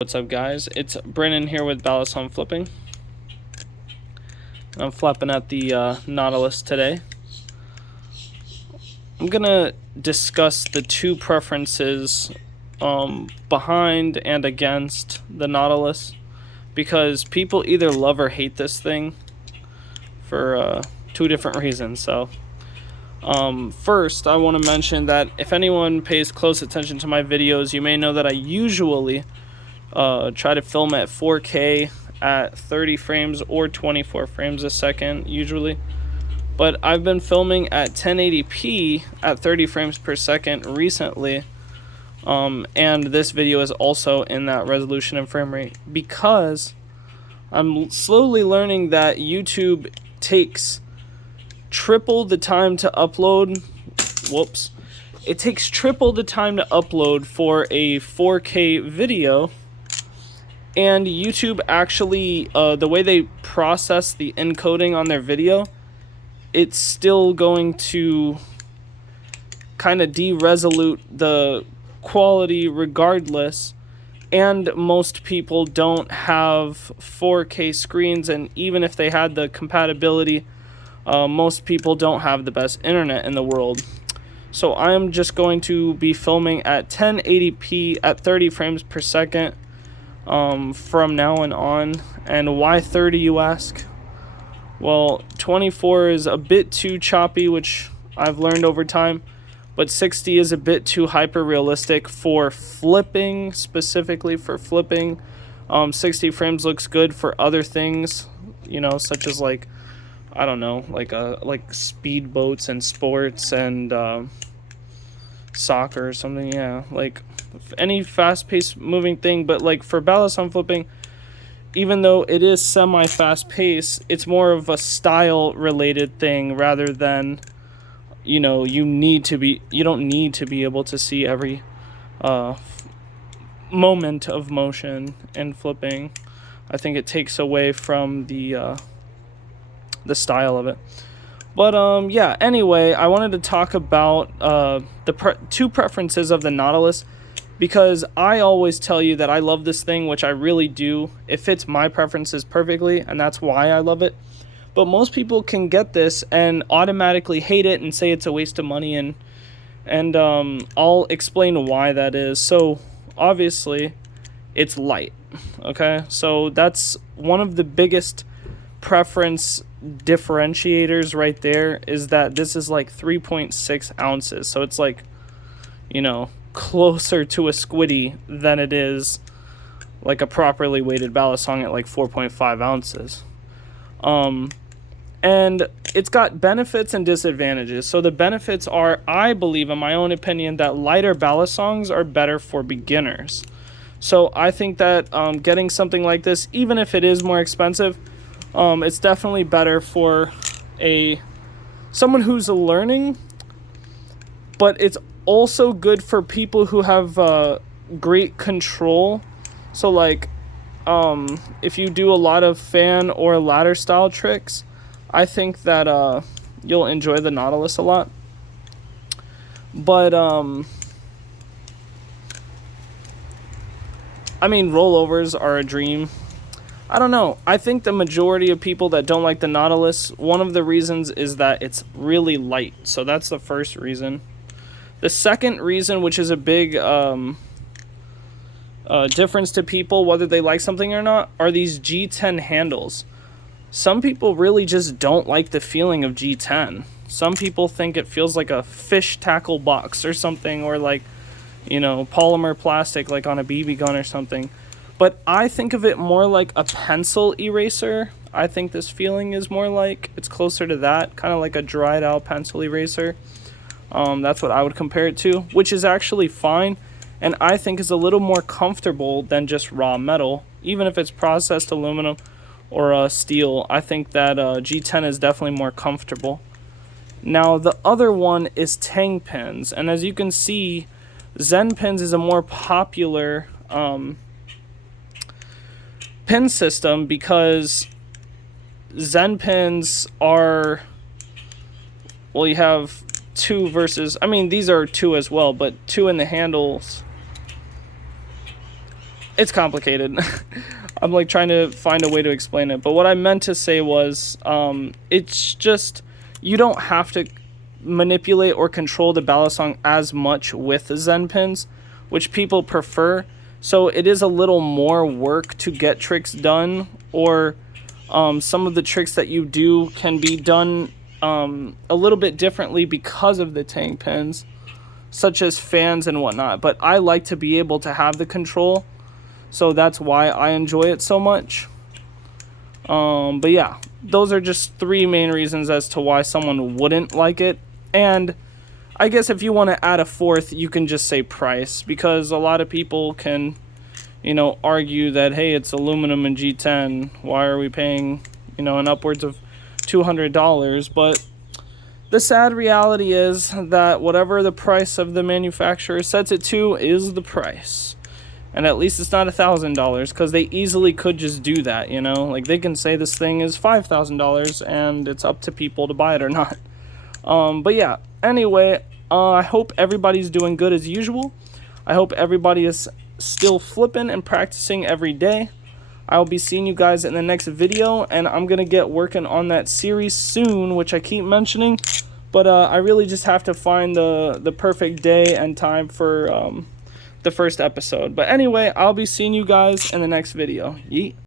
What's up, guys? It's Brennan here with Ballast Home Flipping. I'm flapping at the Nautilus today. I'm gonna discuss the two preferences behind and against the Nautilus, because people either love or hate this thing for two different reasons. So first, I want to mention that if anyone pays close attention to my videos, you may know that I usually try to film at 4K at 30 frames or 24 frames a second usually, but I've been filming at 1080p at 30 frames per second recently, and this video is also in that resolution and frame rate because I'm slowly learning that YouTube takes triple the time to upload. It takes triple the time to upload for a 4K video. And YouTube actually, the way they process the encoding on their video, it's still going to kind of de-resolute the quality regardless. And most people don't have 4K screens, and even if they had the compatibility, most people don't have the best internet in the world. So I'm just going to be filming at 1080p at 30 frames per second. From now on. And why 30, you ask? Well, 24 is a bit too choppy, which I've learned over time, but 60 is a bit too hyper realistic for flipping, specifically for flipping. 60 frames looks good for other things, you know, such as like, I don't know, like speedboats and sports and soccer or something. Yeah, like any fast-paced moving thing. But like for ballast home flipping, even though it is semi-fast paced, it's more of a style related thing rather than, you know, you don't need to be able to see every moment of motion in flipping. I think it takes away from the style of it. But yeah, anyway, I wanted to talk about the two preferences of the Nautilus, because I always tell you that I love this thing, which I really do. It fits my preferences perfectly, and that's why I love it. But most people can get this and automatically hate it and say it's a waste of money, and I'll explain why that is. So obviously, it's light. Okay, so that's one of the biggest preference differentiators right there, is that this is like 3.6 ounces. So it's like, you know, closer to a squiddy than it is like a properly weighted ballast song at like 4.5 ounces. And it's got benefits and disadvantages. So the benefits are, I believe, in my own opinion, that lighter ballast songs are better for beginners. So I think that getting something like this, even if it is more expensive, it's definitely better for someone who's learning, but it's also good for people who have great control. So like if you do a lot of fan or ladder style tricks, I think that you'll enjoy the Nautilus a lot. But I mean, rollovers are a dream. I don't know. I think the majority of people that don't like the Nautilus, one of the reasons is that it's really light. So that's the first reason. The second reason, which is a big difference to people, whether they like something or not, are these G10 handles. Some people really just don't like the feeling of G10. Some people think it feels like a fish tackle box or something, or like, you know, polymer plastic like on a BB gun or something. But I think of it more like a pencil eraser. I think this feeling is more like, it's closer to that, kind of like a dried out pencil eraser. That's what I would compare it to, which is actually fine, and I think is a little more comfortable than just raw metal. Even if it's processed aluminum or steel, I think that G10 is definitely more comfortable. Now the other one is Tang pins, and as you can see, Zen pins is a more popular pin system, because Zen pins are, well, you have two versus, I mean, these are two as well, but two in the handles it's complicated. I'm like trying to find a way to explain it. But what I meant to say was, it's just, you don't have to manipulate or control the balisong as much with the Zen pins, which people prefer. So it is a little more work to get tricks done, or some of the tricks that you do can be done a little bit differently because of the tang pins, such as fans and whatnot. But I like to be able to have the control, so that's why I enjoy it so much. But yeah, those are just 3 main reasons as to why someone wouldn't like it. And I guess if you want to add a 4th, you can just say price, because a lot of people can, argue that, hey, it's aluminum and G10, why are we paying, an upwards of $200? But the sad reality is that whatever the price of the manufacturer sets it to is the price. And at least it's not $1,000, because they easily could just do that, like they can say this thing is $5,000 and it's up to people to buy it or not. But yeah, anyway, I hope everybody's doing good as usual. I hope everybody is still flipping and practicing every day. I'll be seeing you guys in the next video, and I'm going to get working on that series soon, which I keep mentioning. But I really just have to find the perfect day and time for the first episode. But anyway, I'll be seeing you guys in the next video. Yeet.